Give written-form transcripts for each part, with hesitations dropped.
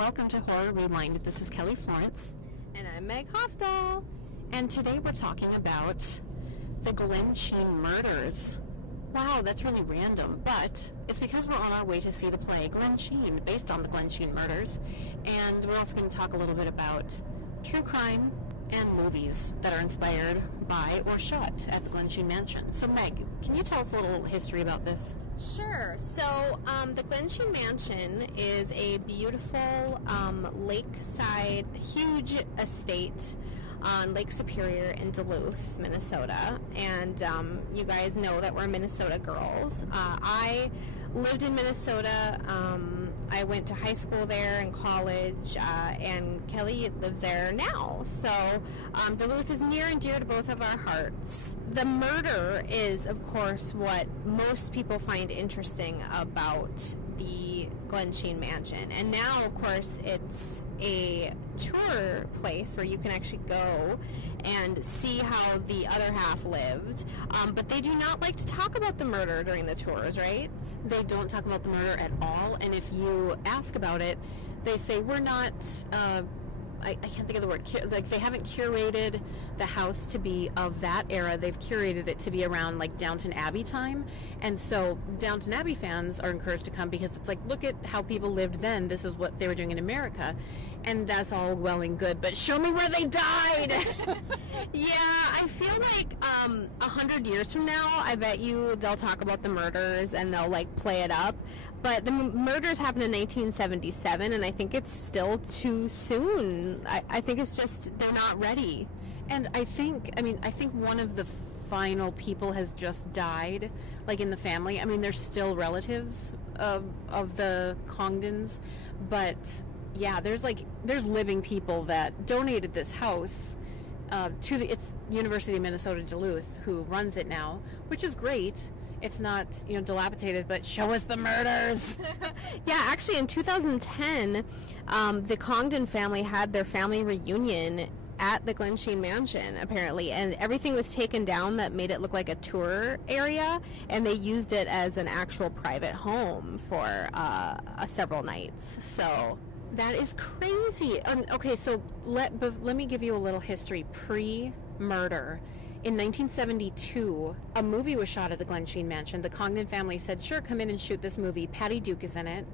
welcome to Horror Rewind. This is Kelly Florence. And I'm Meg Hofdahl. And today we're talking about the Glensheen Murders. Wow, that's really random, but it's because we're on our way to see the play Glensheen, based on the Glensheen Murders. And we're also going to talk a little bit about true crime and movies that are inspired by or shot at the Glensheen Mansion. So Meg, can you tell us a little history about this? Sure. So the Glensheen Mansion is a beautiful lakeside, huge estate on Lake Superior in Duluth, Minnesota. And you guys know that we're Minnesota girls. I lived in Minnesota. I went to high school there and college, and Kelly lives there now. So Duluth is near and dear to both of our hearts. The murder is, of course, what most people find interesting about the Glensheen Mansion. And now, of course, it's a tour place where you can actually go and see how the other half lived. But they do not like to talk about the murder during the tours, right? They don't talk about the murder at all, and if you ask about it, they say, we're not, I can't think of the word, like they haven't curated the house to be of that era. They've curated it to be around like Downton Abbey time, and so Downton Abbey fans are encouraged to come because it's like, look at how people lived then. This is what they were doing in America, and that's all well and good, but show me where they died. Yeah, I feel like 100 years from now, I bet you they'll talk about the murders and they'll like play it up. But the murders happened in 1977, and I think it's still too soon. I think it's just they're not ready. And I think one of the final people has just died, like in the family. I mean, they're still relatives of the Congdons, but yeah, there's living people that donated this house to it's University of Minnesota Duluth, who runs it now, which is great. It's not, dilapidated, but show us the murders. Yeah, actually in 2010, the Congdon family had their family reunion at the Glensheen Mansion, apparently, and everything was taken down that made it look like a tour area, and they used it as an actual private home for several nights. So that is crazy. Okay, so let me give you a little history pre-murder. In 1972, a movie was shot at the Glensheen Mansion. The Congdon family said, sure, come in and shoot this movie. Patty Duke is in it.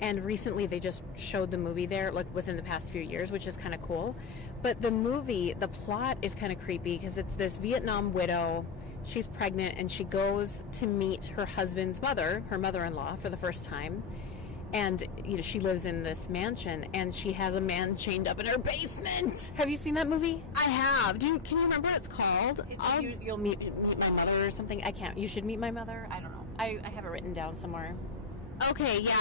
And recently they just showed the movie there, like within the past few years, which is kind of cool. But the movie, the plot is kind of creepy because it's this Vietnam widow. She's pregnant and she goes to meet her husband's mother, her mother-in-law, for the first time. And, she lives in this mansion, and she has a man chained up in her basement. Have you seen that movie? I have. Can you remember what it's called? You'll meet my mother or something. I can't. You should meet my mother. I don't know. I have it written down somewhere. Okay, yeah,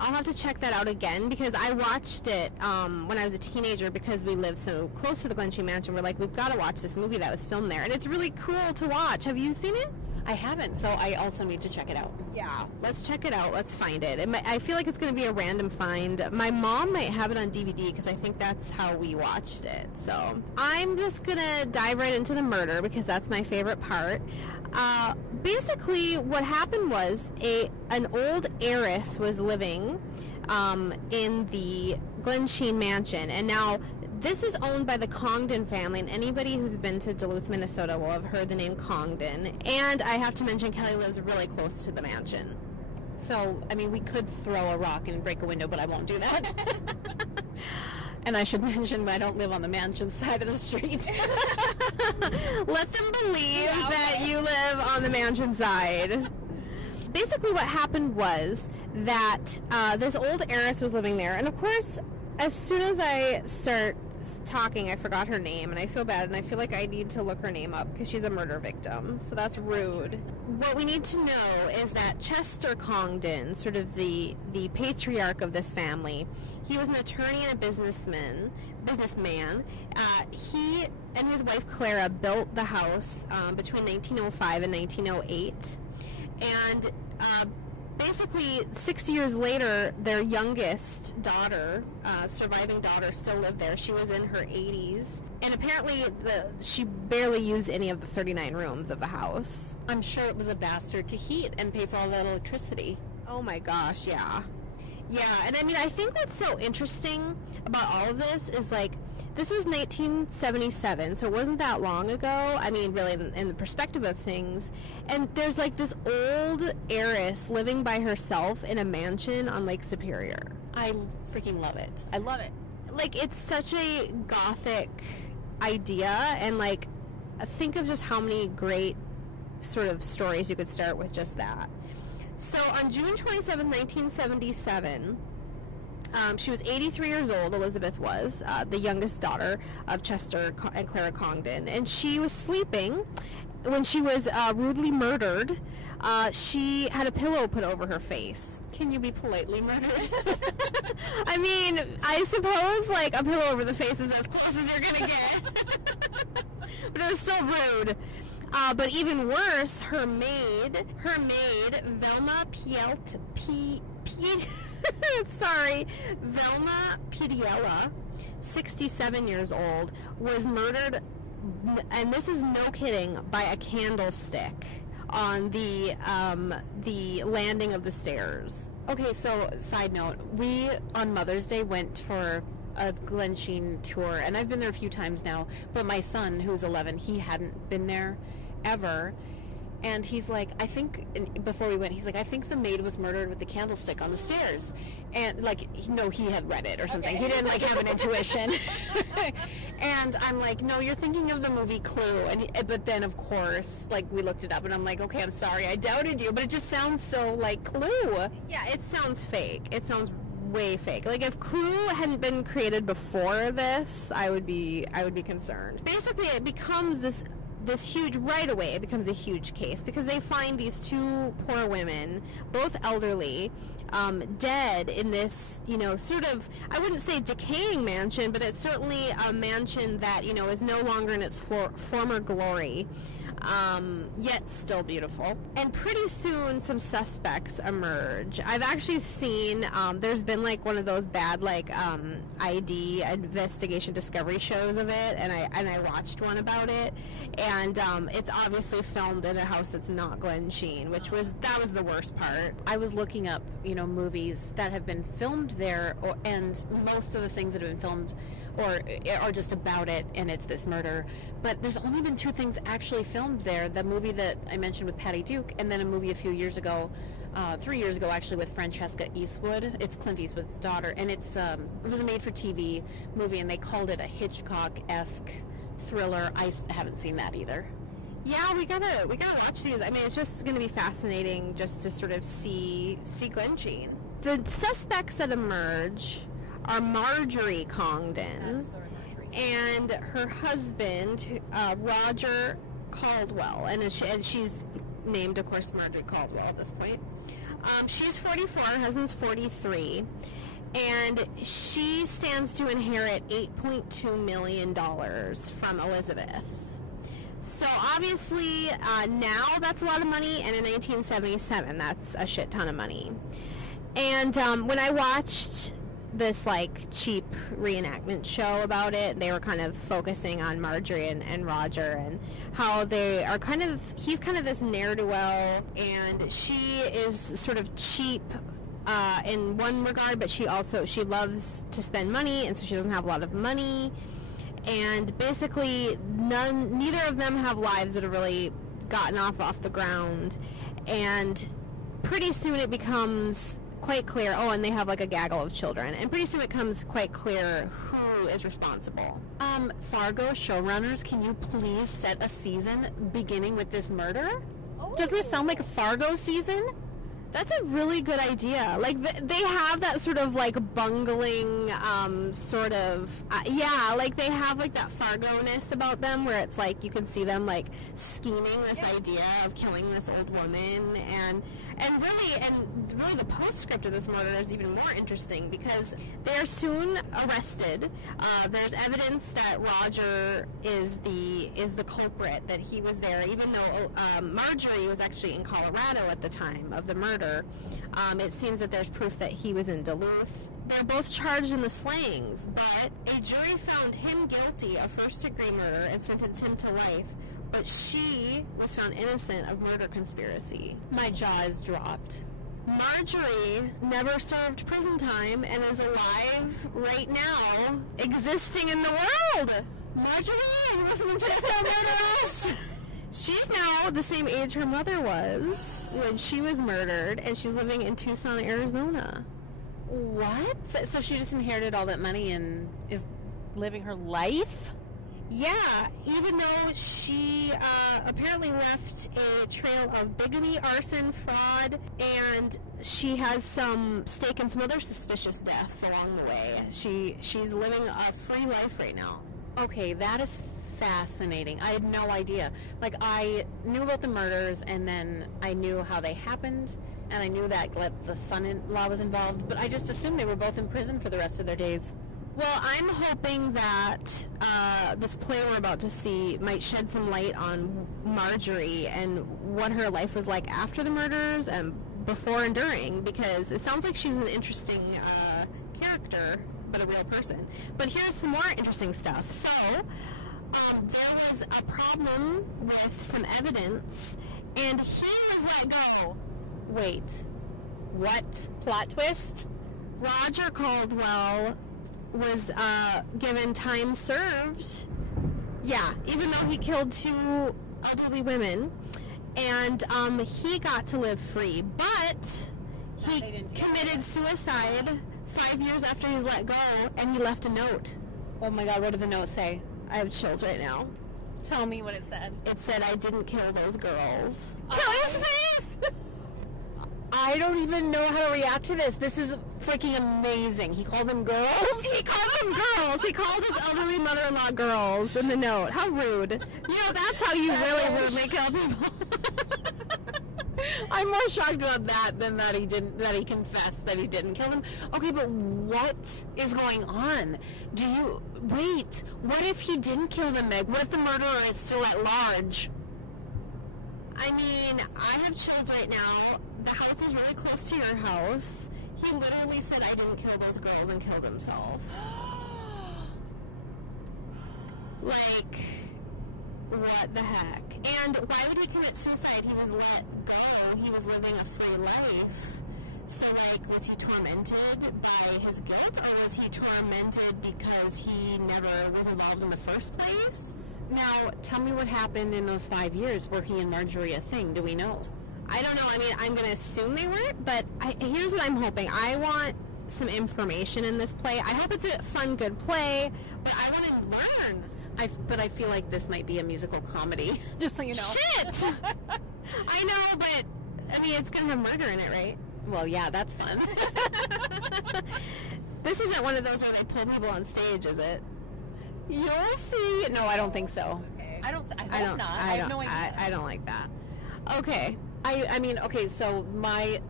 I'll have to check that out again, because I watched it when I was a teenager. Because we live so close to the Glensheen Mansion, we're like, we've got to watch this movie that was filmed there, and it's really cool to watch. Have you seen it? I haven't, so I also need to check it out. Yeah, let's check it out. Let's find it. I feel like it's going to be a random find. My mom might have it on DVD because I think that's how we watched it. So I'm just going to dive right into the murder because that's my favorite part. Basically, what happened was an old heiress was living in the Glensheen Mansion, and now this is owned by the Congdon family, and anybody who's been to Duluth, Minnesota will have heard the name Congdon. And I have to mention, Kelly lives really close to the mansion. So, we could throw a rock and break a window, but I won't do that. And I should mention, I don't live on the mansion side of the street. Let them believe that you live on the mansion side. Basically what happened was that this old heiress was living there, and of course, as soon as I start talking, I forgot her name, and I feel bad, and I feel like I need to look her name up because she's a murder victim, so that's rude. What we need to know is that Chester Congdon, sort of the patriarch of this family, he was an attorney and a businessman. He and his wife Clara built the house between 1905 and 1908, and basically, 60 years later, their youngest daughter, surviving daughter, still lived there. She was in her 80s. And apparently, she barely used any of the 39 rooms of the house. I'm sure it was a bastard to heat and pay for all that electricity. Oh my gosh, yeah. Yeah, and I mean, I think what's so interesting about all of this is, like, this was 1977, so it wasn't that long ago. I mean, really, in the perspective of things. And there's, like, this old heiress living by herself in a mansion on Lake Superior. I freaking love it. I love it. Like, it's such a gothic idea, and, like, think of just how many great sort of stories you could start with just that. So on June 27, 1977, she was 83 years old, Elizabeth was, the youngest daughter of Chester and Clara Congdon, and she was sleeping when she was rudely murdered. She had a pillow put over her face. Can you be politely murdered? I mean, I suppose, like, a pillow over the face is as close as you're gonna get. But it was still rude. But even worse, her maid, Velma Velma Pidiella, 67 years old, was murdered, and this is no kidding, by a candlestick on the landing of the stairs. Okay, so side note, we on Mother's Day went for a Glensheen tour, and I've been there a few times now, but my son, who's 11, he hadn't been there ever, and he's like, I think, before we went, he's like, I think the maid was murdered with the candlestick on the stairs, and, like, no, he had read it or something. Okay. He didn't, like, have an intuition. And I'm like, no, you're thinking of the movie Clue, but then, of course, like, we looked it up, and I'm like, okay, I'm sorry, I doubted you, but it just sounds so like Clue. Yeah, it sounds fake. It sounds way fake. Like, if Clue hadn't been created before this, I would be concerned. Basically, it becomes this huge, right away, it becomes a huge case, because they find these two poor women, both elderly, dead in this, you know, sort of, I wouldn't say decaying mansion, but it's certainly a mansion that, you know, is no longer in its former glory, yet still beautiful. And pretty soon some suspects emerge. I've actually seen, there's been like one of those bad, like, ID investigation discovery shows of it, and I watched one about it, and it's obviously filmed in a house that's not Glensheen, that was the worst part. I was looking up, you know, movies that have been filmed there, and most of the things that have been filmed or are just about it, and it's this murder. But there's only been 2 things actually filmed there. The movie that I mentioned with Patty Duke, and then a movie a few years ago, 3 years ago actually, with Francesca Eastwood. It's Clint Eastwood's daughter, and it was a made-for-TV movie, and they called it a Hitchcock-esque thriller. I haven't seen that either. Yeah, we gotta watch these. I mean, it's just gonna be fascinating just to sort of see Glensheen. The suspects that emerge are Marjorie Congdon and her husband, Roger Caldwell, and she's named, of course, Marjorie Caldwell at this point. She's 44, her husband's 43, and she stands to inherit $8.2 million from Elizabeth. So obviously, now that's a lot of money, and in 1977, that's a shit ton of money. And when I watched this, like, cheap reenactment show about it, they were kind of focusing on Marjorie and Roger, and how they are he's kind of this ne'er-do-well, and she is sort of cheap in one regard, but she loves to spend money, and so she doesn't have a lot of money, and basically neither of them have lives that have really gotten off the ground, and pretty soon it becomes quite clear, and they have like a gaggle of children, and pretty soon it becomes quite clear who is responsible. Fargo showrunners, can you please set a season beginning with this murder? Oh. Doesn't this sound like a Fargo season? That's a really good idea. Like, they have that sort of, like, bungling, like, they have, like, that Fargo-ness about them, where it's, like, you can see them, like, scheming this idea of killing this old woman, and really the postscript of this murder is even more interesting, because they are soon arrested. There's evidence that Roger is the culprit, that he was there, even though Marjorie was actually in Colorado at the time of the murder. It seems that there's proof that he was in Duluth. They're both charged in the slayings, but a jury found him guilty of first-degree murder and sentenced him to life, but she was found innocent of murder conspiracy. My jaw is dropped. Marjorie never served prison time and is alive right now, existing in the world. Marjorie, are you listening to this? Murderous? She's now the same age her mother was when she was murdered, and she's living in Tucson, Arizona. What? So she just inherited all that money and is living her life? Yeah, even though she apparently left a trail of bigamy, arson, fraud, and she has some stake in some other suspicious deaths along the way. She's living a free life right now. Okay, that is fascinating. I had no idea. Like, I knew about the murders, and then I knew how they happened, and I knew that the son-in-law was involved, but I just assumed they were both in prison for the rest of their days. Well, I'm hoping that this play we're about to see might shed some light on Marjorie and what her life was like after the murders and before and during, because it sounds like she's an interesting character, but a real person. But here's some more interesting stuff. So, there was a problem with some evidence, and he was let go. Wait, what? Plot twist? Roger Caldwell was given time served. Yeah, even though he killed 2 elderly women, and he got to live free, but he committed suicide 5 years after he's let go, and he left a note. Oh my God, what did the note say? I have chills right now. Tell me what it said. It said, "I didn't kill those girls." Kill his face! I don't even know how to react to this. This is freaking amazing. He called them girls? He called them girls. He called his elderly mother-in-law girls in the note. How rude. You know, that's how you really rudely kill people. I'm more shocked about that than that he confessed that he didn't kill them. Okay, but what is going on? Wait, what if he didn't kill them, Meg? What if the murderer is still at large? I mean, I have chills right now. The house is really close to your house. He literally said, "I didn't kill those girls," and killed himself. Like, what the heck? And why would he commit suicide? He was let go. He was living a free life. So, like, was he tormented by his guilt, or was he tormented because he never was involved in the first place? Now, tell me what happened in those 5 years. Were he and Marjorie a thing? Do we know? I don't know. I mean, I'm going to assume they weren't, but here's what I'm hoping. I want some information in this play. I hope it's a fun, good play, but I want to learn. But I feel like this might be a musical comedy, just so you know. Shit! I know, but, I mean, it's going to have murder in it, right? Well, yeah, that's fun. This isn't one of those where they pull people on stage, is it? You'll see. No, I don't think so. Okay. I hope not. I have no idea. I don't like that. Okay. I mean, okay, so my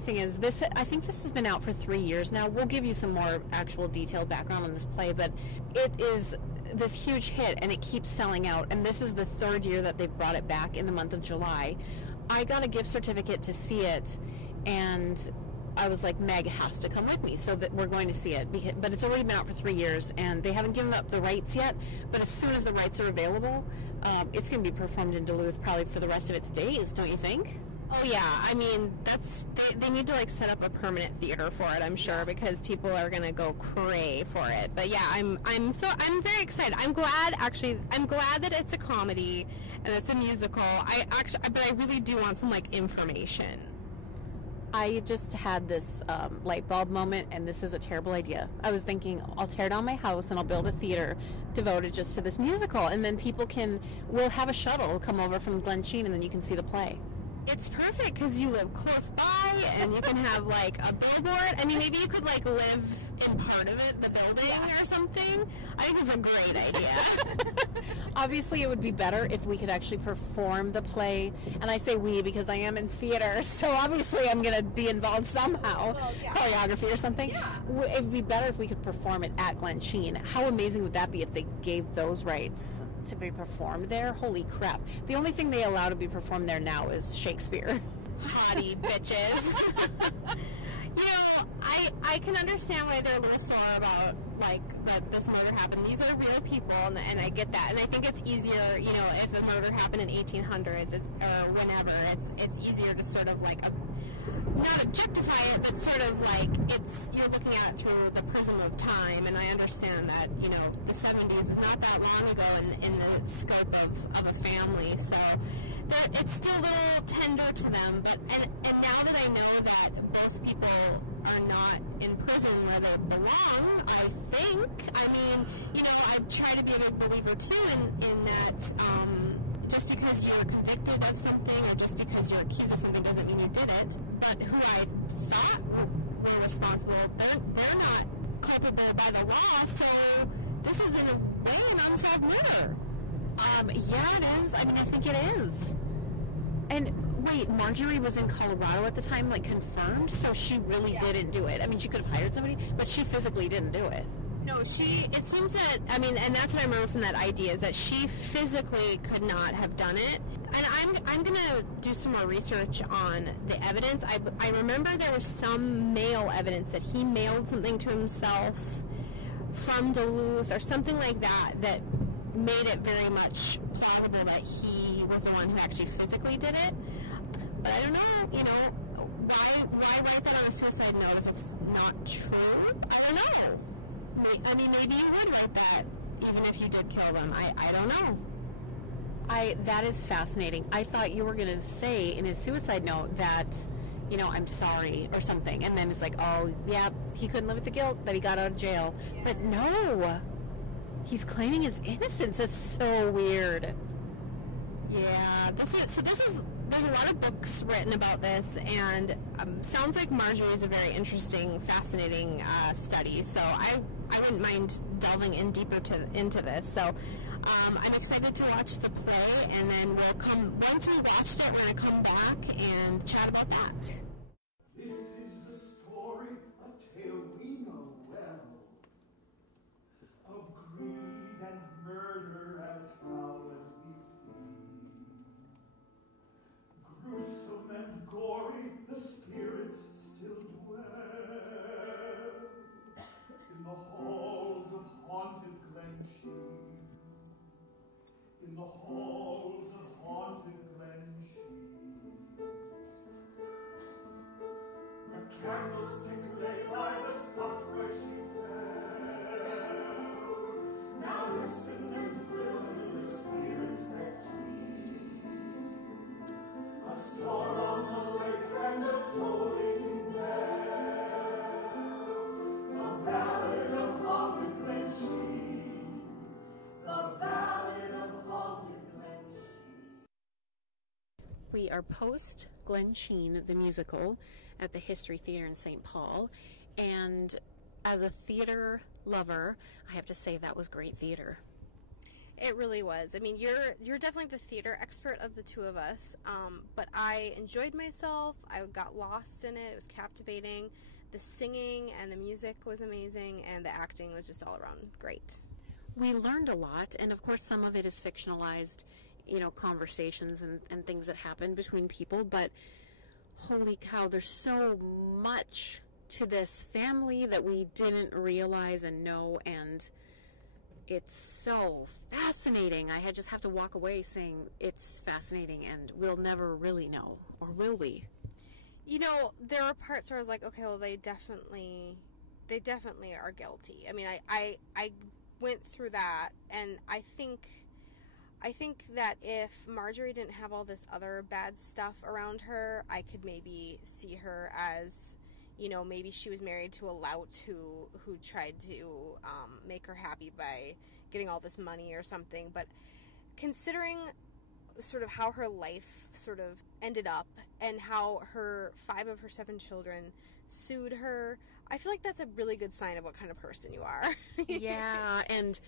thing is this. I think this has been out for 3 years now. We'll give you some more actual detailed background on this play, but it is this huge hit, and it keeps selling out, and this is the 3rd year that they've brought it back in the month of July. I got a gift certificate to see it, and I was like, Meg has to come with me, so that we're going to see it. But it's already been out for 3 years, and they haven't given up the rights yet. But as soon as the rights are available, it's going to be performed in Duluth probably for the rest of its days, don't you think? Oh yeah, I mean they need to like set up a permanent theater for it, I'm sure, because people are gonna go cray for it. But yeah, I'm very excited. I'm glad that it's a comedy and it's a musical. But I really do want some like information. I just had this light bulb moment, and this is a terrible idea. I was thinking, I'll tear down my house and I'll build a theater devoted just to this musical, and then we'll have a shuttle come over from Glensheen, and then you can see the play. It's perfect because you live close by, and you can have like a billboard. I mean, maybe you could like live in part of it, the building or something. I think it's a great idea. Obviously, it would be better if we could actually perform the play, and I say we because I am in theater, so obviously I'm going to be involved somehow, choreography or something. Yeah. It would be better if we could perform it at Glensheen. How amazing would that be if they gave those rights to be performed there? Holy crap. The only thing they allow to be performed there now is Shakespeare. Hottie bitches. You know, I can understand why they're a little sore about like that this murder happened. These are real people, and I get that. And I think it's easier, you know, if a murder happened in 1800s or whenever, it's easier to sort of like not objectify it, but sort of like you're looking at it through the prism of time. And I understand that, you know, the 70s is not that long ago in the scope of a family, so it's still a little tender to them. But and now that I know that both people are not in prison where they belong, I think, I mean, you know, I try to be a big believer too in that just because you're convicted of something or just because you're accused of something doesn't mean you did it. But who I thought were responsible, they're not culpable by the law, so this is in a way an unsolved murder. Yeah, it is. I mean, I think it is. And wait, Marjorie was in Colorado at the time, like confirmed, so she really didn't do it. I mean, she could have hired somebody, but she physically didn't do it. No, it seems that, I mean, and that's what I remember from that idea, is that she physically could not have done it. And I'm going to do some more research on the evidence. I remember there was some mail evidence that he mailed something to himself from Duluth or something like that that made it very much plausible that he was the one who actually physically did it. But I don't know, you know, why write that on a suicide note if it's not true? I don't know. I mean, maybe you would write that even if you did kill them. I don't know. That is fascinating. I thought you were going to say in his suicide note that, you know, I'm sorry or something. And then it's like, oh, yeah, he couldn't live with the guilt that he got out of jail. Yeah. But no, he's claiming his innocence. It's so weird. Yeah, there's a lot of books written about this, and sounds like Marjorie is a very interesting, fascinating study. So I wouldn't mind delving in deeper into this. So I'm excited to watch the play, and then once we watched it, we're going to come back and chat about that. This is the story, a tale we know well, of greed and murder as foul as we've seen. Gruesome and gory, the spirits still dwell in the halls of haunted Glensheen. In the halls of haunted Glensheen. The candlestick lay by the spot where she fell. Now listen and thrill to the spirits that keep. A star on the lake and a tolling bell. The ballad of haunted Glensheen. The ballad of haunted Glensheen. We are post Glensheen, the musical, at the History Theater in St. Paul. And as a theater lover, I have to say that was great theater. It really was. I mean, you're definitely the theater expert of the two of us, but I enjoyed myself. I got lost in it. It was captivating. The singing and the music was amazing, and the acting was just all around great. We learned a lot, and of course some of it is fictionalized, you know, conversations and things that happen between people, but holy cow, there's so much to this family that we didn't realize and know, and it's so fascinating. I just have to walk away saying it's fascinating, and we'll never really know, or will we? You know, there are parts where I was like, okay, well, they definitely are guilty. I mean, I went through that, and I think that if Marjorie didn't have all this other bad stuff around her, I could maybe see her as, you know, maybe she was married to a lout who tried to make her happy by getting all this money or something. But considering sort of how her life sort of ended up and how 5 of her 7 children sued her, I feel like that's a really good sign of what kind of person you are. Yeah, and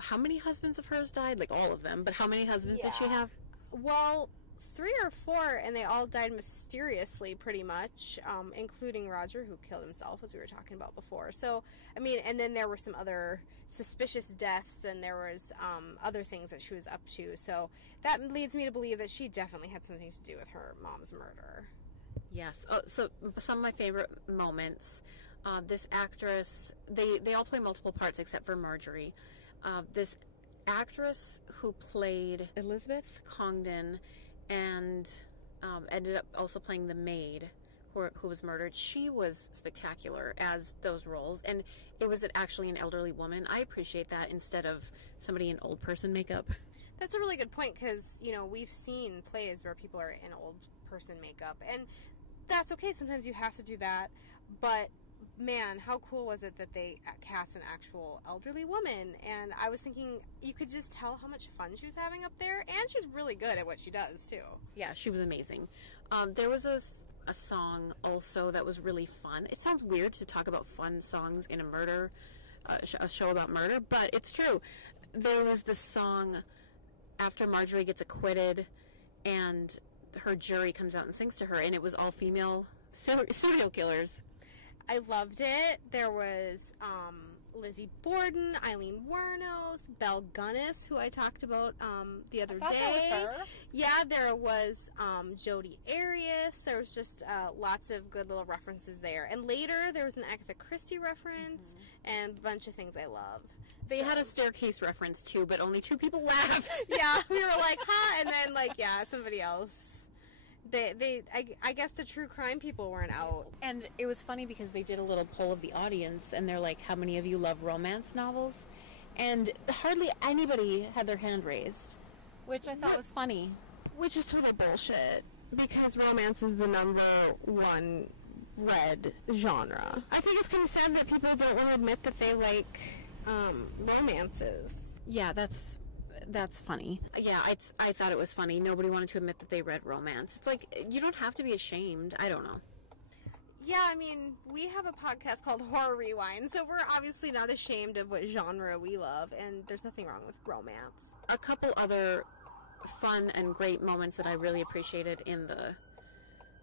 how many husbands of hers died? Like all of them, but how many husbands did she have? Well, 3 or 4, and they all died mysteriously, pretty much, including Roger, who killed himself, as we were talking about before. So, I mean, and then there were some other suspicious deaths, and there was other things that she was up to. So that leads me to believe that she definitely had something to do with her mom's murder. Yes. Oh, so some of my favorite moments This actress, they all play multiple parts except for Marjorie. This actress who played Elizabeth Congdon and ended up also playing the maid who was murdered, she was spectacular as those roles, and it was actually an elderly woman. I appreciate that instead of somebody in old person makeup. That's a really good point, because, you know, we've seen plays where people are in old person makeup, and that's okay. Sometimes you have to do that, but man, how cool was it that they cast an actual elderly woman? And I was thinking, you could just tell how much fun she was having up there, and she's really good at what she does, too. Yeah, she was amazing. There was a song also that was really fun. It sounds weird to talk about fun songs in a show about murder, but it's true. There was this song after Marjorie gets acquitted, and her jury comes out and sings to her, and it was all female serial killers. I loved it. There was Lizzie Borden, Eileen Wuornos, Belle Gunness, who I talked about the other day. That was her. Yeah, there was Jodi Arias. There was just lots of good little references there. And later, there was an Agatha Christie reference and a bunch of things I love. They had a staircase reference, too, but only 2 people laughed. Yeah, we were like, huh? And then, like, yeah, somebody else. I guess the true crime people weren't out. And it was funny because they did a little poll of the audience, and they're like, how many of you love romance novels? And hardly anybody had their hand raised, which I thought was funny. Which is total bullshit, because romance is the #1 read genre. I think it's kind of sad that people don't want to admit that they like romances. Yeah, that's funny. Yeah, I thought it was funny. Nobody wanted to admit that they read romance. It's like, you don't have to be ashamed. I don't know. Yeah, I mean, we have a podcast called Horror Rewind, so we're obviously not ashamed of what genre we love, and there's nothing wrong with romance. A couple other fun and great moments that I really appreciated in the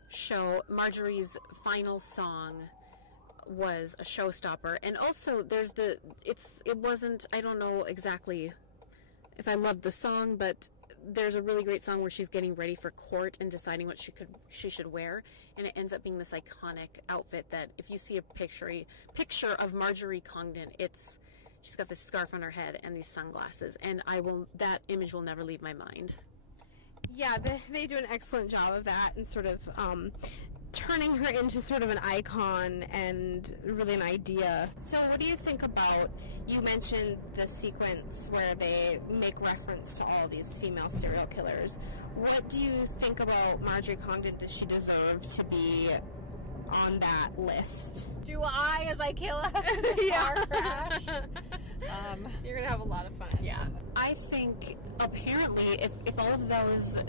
show. Marjorie's final song was a showstopper, and also there's it wasn't, I don't know exactly if I loved the song, but there's a really great song where she's getting ready for court and deciding what she should wear, and it ends up being this iconic outfit that if you see a picture of Marjorie Congdon, she's got this scarf on her head and these sunglasses, and that image will never leave my mind. Yeah, they do an excellent job of that, and sort of turning her into sort of an icon and really an idea. So what do you think about, you mentioned the sequence where they make reference to all these female serial killers. What do you think about Marjorie Congdon? Does she deserve to be on that list? Do I, as I kill us in this car crash? You're going to have a lot of fun. Yeah. I think, apparently, if all of those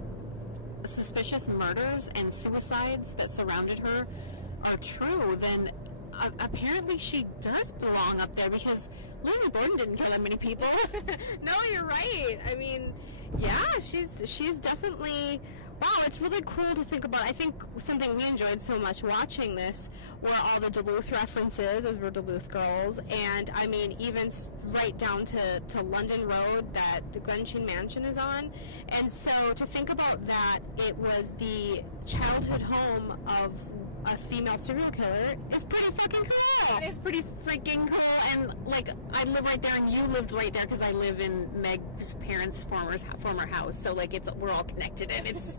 suspicious murders and suicides that surrounded her are true, then apparently she does belong up there, because Lizzie Borden didn't kill that many people. No, you're right. I mean, yeah, she's definitely... Wow, it's really cool to think about. I think something we enjoyed so much watching this were all the Duluth references, as we're Duluth girls, and I mean, even right down to London Road that the Glensheen Mansion is on. And so to think about that, it was the childhood home of a female serial killer is pretty freaking cool. It is pretty freaking cool, and like, I live right there, and you lived right there, because I live in Meg's parents' former house, so like, we're all connected, and it's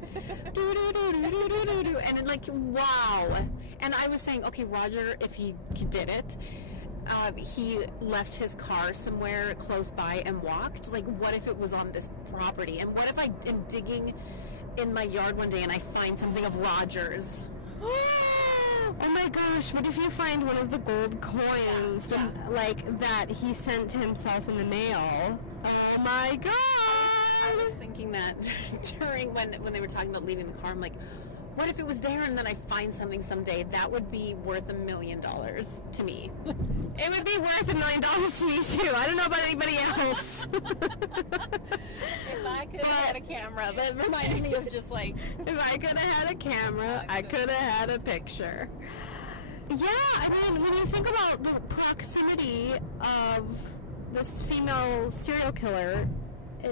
and like, wow. And I was saying, okay, Roger, if he did it, he left his car somewhere close by and walked. Like, what if it was on this property? And what if I am digging in my yard one day and I find something of Roger's? Oh my gosh, what if you find one of the gold coins that he sent to himself in the mail? Oh my god! I was thinking that during when they were talking about leaving the car, I'm like, what if it was there and then I find something someday? That would be worth $1 million to me. It would be worth $1 million to me too. I don't know about anybody else. If I could have had a camera, that reminds me of just like... If I could have had a camera, I could have had a picture. Yeah, I mean, when you think about the proximity of this female serial killer,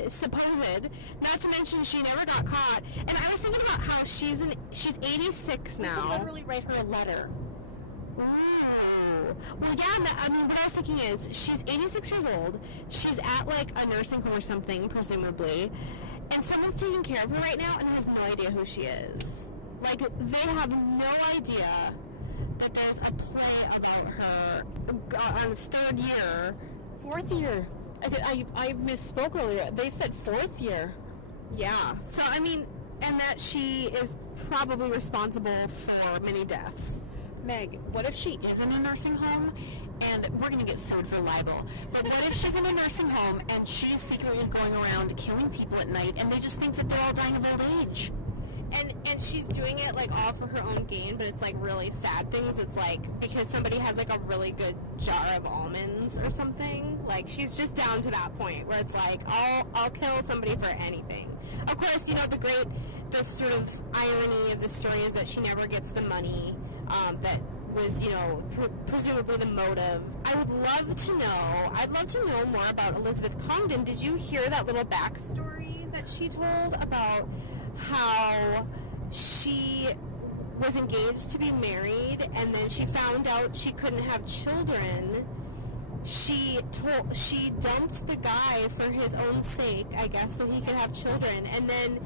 supposed, not to mention she never got caught, and I was thinking about how she's 86 now. You could literally write her a letter. Ooh. Well, yeah, I mean, what I was thinking is, she's 86 years old, she's at, like, a nursing home or something, presumably, and someone's taking care of her right now and has no idea who she is. Like, they have no idea that there's a play about her on its third year. Fourth year. I misspoke earlier. They said fourth year. Yeah. So, I mean, and that she is probably responsible for many deaths. Meg, what if she is in a nursing home, and we're going to get sued for libel, but what if she's in a nursing home and she's secretly going around killing people at night, and they just think that they're all dying of old age? And she's doing it, like, all for her own gain, but it's, like, really sad things. It's, like, because somebody has, like, a really good jar of almonds or something. Like, she's just down to that point where it's, like, I'll kill somebody for anything. Of course, you know, the sort of irony of the story is that she never gets the money that was, you know, presumably the motive. I'd love to know more about Elizabeth Congdon. Did you hear that little backstory that she told about how she was engaged to be married, and then she found out she couldn't have children? She dumped the guy for his own sake, I guess, so he could have children. And then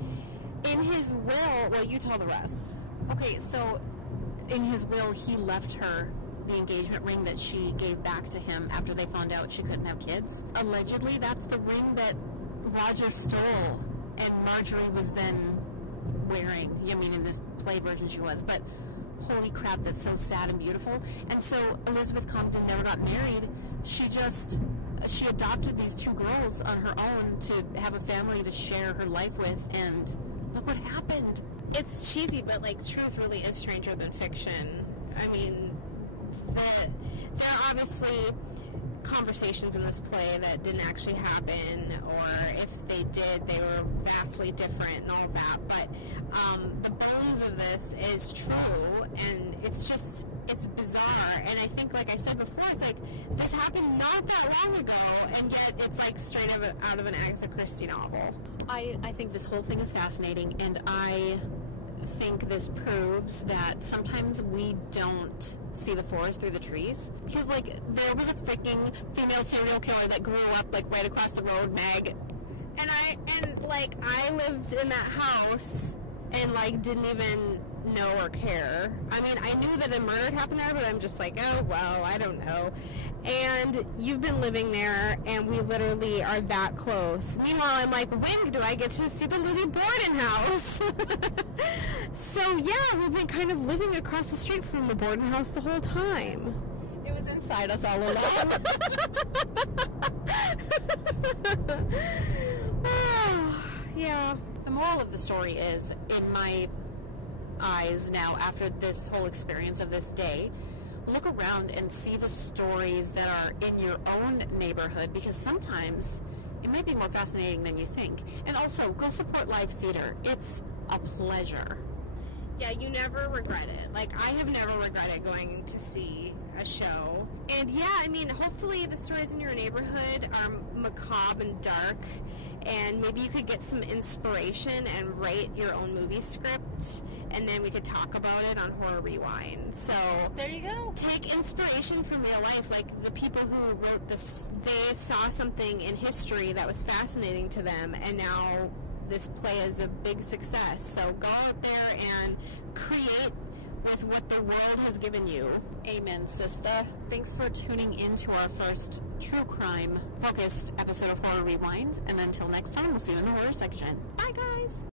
in his will, well, you tell the rest. Okay, so in his will, he left her the engagement ring that she gave back to him after they found out she couldn't have kids. Allegedly, that's the ring that Roger stole, and Marjorie was then wearing. I mean, in this play version she was, but holy crap, that's so sad and beautiful. And so Elizabeth Congdon never got married. She adopted these two girls on her own to have a family to share her life with, and look what happened. It's cheesy, but, like, truth really is stranger than fiction. I mean, there are obviously conversations in this play that didn't actually happen, or if they did, they were vastly different and all that, but the bones of this is true, and it's bizarre, and I think, like I said before, it's like, this happened not that long ago, and yet it's, like, straight out of an Agatha Christie novel. I think this whole thing is fascinating, and I think this proves that sometimes we don't see the forest through the trees. Because, like, there was a freaking female serial killer that grew up, like, right across the road, Meg. And I lived in that house and, like, didn't even know or care. I mean, I knew that a murder had happened there, but I'm just like, oh, well, I don't know. And you've been living there, and we literally are that close. Meanwhile, I'm like, when do I get to see the Lizzie Borden house? So, yeah, we've been kind of living across the street from the Borden house the whole time. It was inside us all along. Yeah. The moral of the story is, in my eyes now, after this whole experience of this day, look around and see the stories that are in your own neighborhood, because sometimes it might be more fascinating than you think. And also, go support live theater. It's a pleasure. Yeah, you never regret it. Like, I have never regretted going to see a show. And yeah, I mean, hopefully the stories in your neighborhood are macabre and dark, and maybe you could get some inspiration and write your own movie script, and then we could talk about it on Horror Rewind. So there you go. Take inspiration from real life. Like, the people who wrote this, they saw something in history that was fascinating to them, and now this play is a big success. So go out there and create with what the world has given you. Amen, sister. Thanks for tuning in to our first true crime focused episode of Horror Rewind. And until next time, we'll see you in the horror section. Bye, guys.